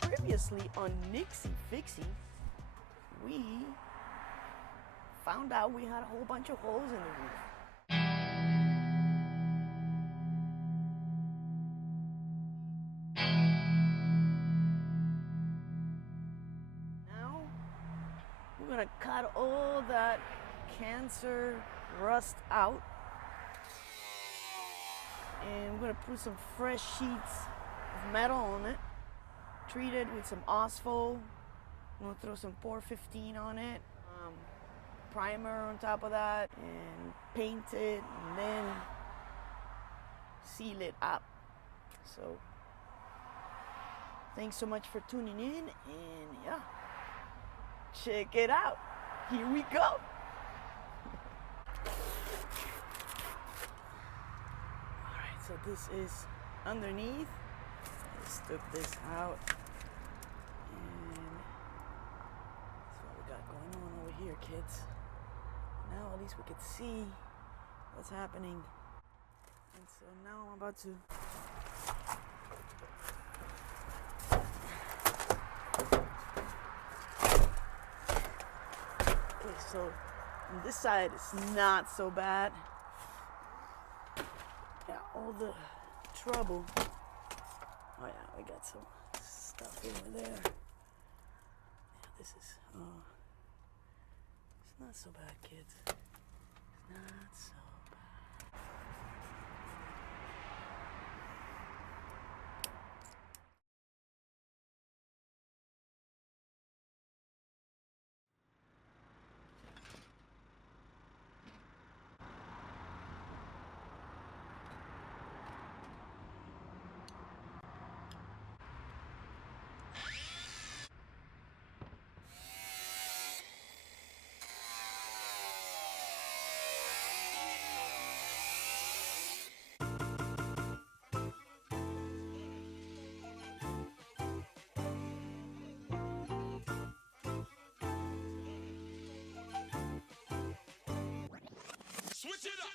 Previously on Niksifixsi, we found out we had a whole bunch of holes in the roof. Now we're gonna cut all that cancer rust out, and we're gonna put some fresh sheets of metal on it, treat it with some ospho. I'm gonna throw some 415 on it, primer on top of that, and paint it, and then seal it up. So thanks so much for tuning in, and yeah, check it out. Here we go. Alright, so this is underneath. Let's took this out, and that's what we got going on over here, kids. Now at least we could see what's happening. And so now I'm about to so on this side it's not so bad. Yeah, all the trouble. Oh yeah, we got some stuff over there. Yeah, this is, it's not so bad, kids. It's not so bad. Switch it up!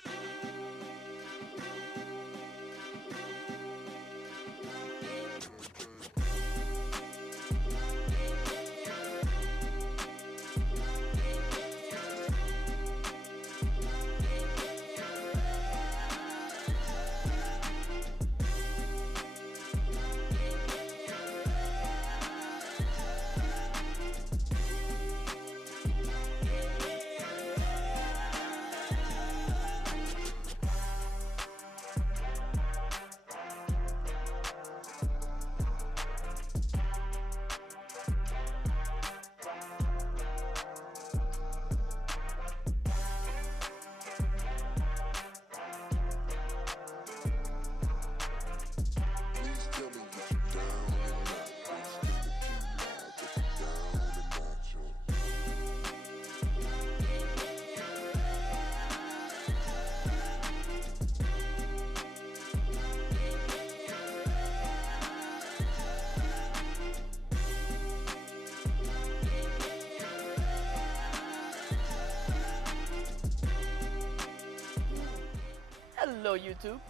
Hello YouTube.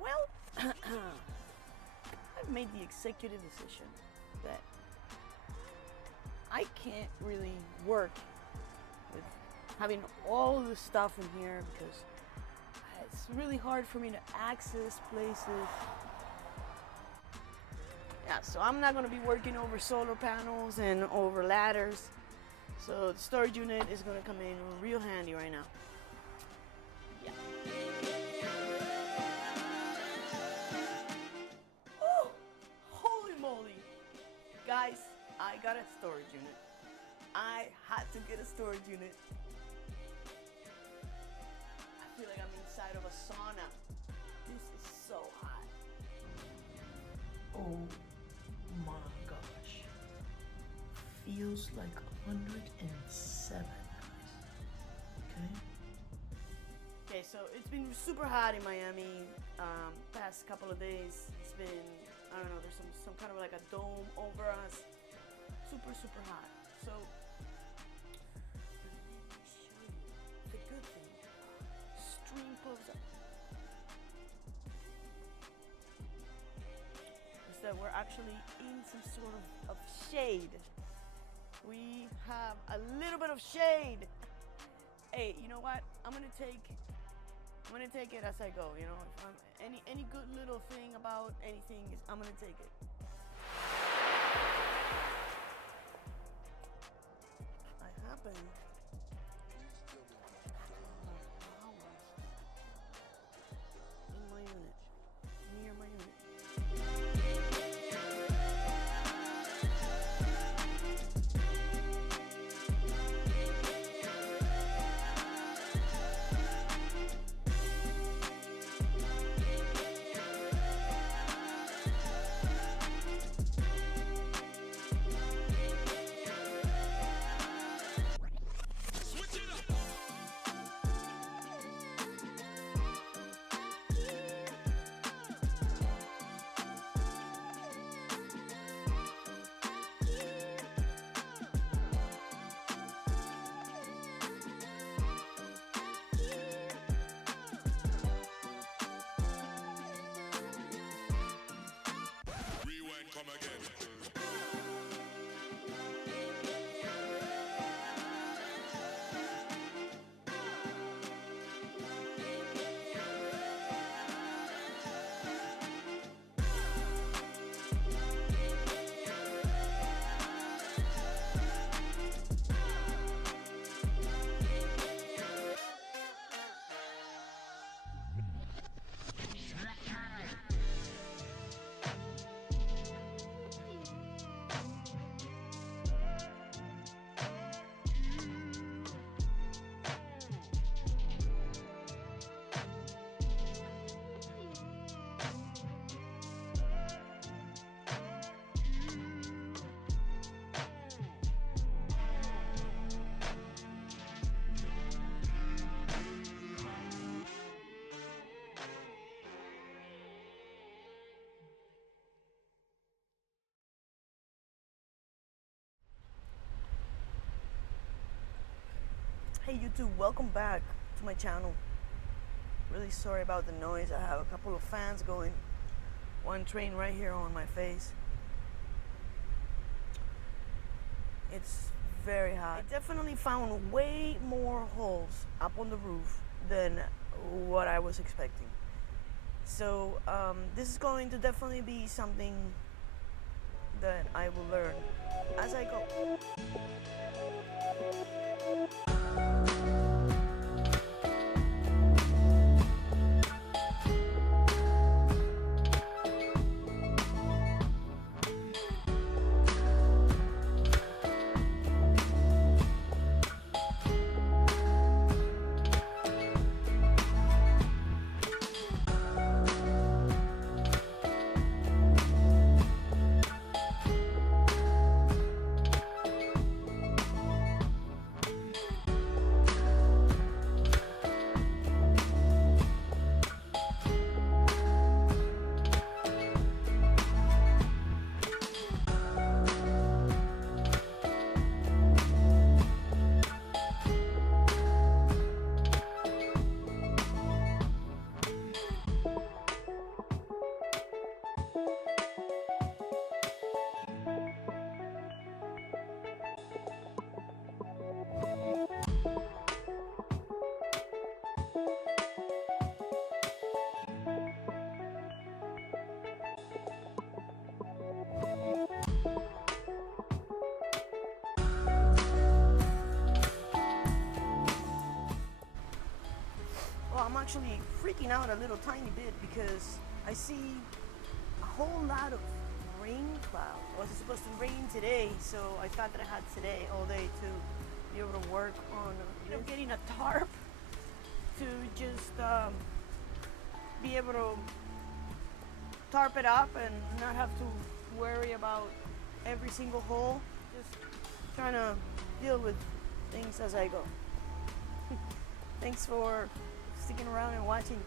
Well, I've made the executive decision that I can't really work with having all the stuff in here because it's really hard for me to access places. Yeah, so I'm not going to be working over solar panels and over ladders. So the storage unit is going to come in real handy right now. Yeah. Oh, holy moly. Guys, I got a storage unit. I had to get a storage unit. I feel like I'm inside of a sauna. This is so hot. Oh my gosh. Feels like 107, guys. Okay, so it's been super hot in Miami past couple of days. It's been, I don't know, there's some kind of like a dome over us. Super, super hot. So, let me show you the good thing. Stream close up. that we're actually in some sort of shade. We have a little bit of shade. Hey, you know what? I'm gonna take it as I go. You know, if any good little thing about anything is, I'm gonna take it. I happen. In my unit, near my unit. Come again. Hey YouTube, welcome back to my channel. Really sorry about the noise. I have a couple of fans going. One train right here on my face. It's very hot. I definitely found way more holes up on the roof than what I was expecting. So this is going to definitely be something that I will learn as I go. I'm actually freaking out a little tiny bit because I see a whole lot of rain clouds. It wasn't supposed to rain today, so I thought that I had today all day to be able to work on getting a tarp to just be able to tarp it up and not have to worry about every single hole. Just trying to deal with things as I go. Thanks for sticking around and watching.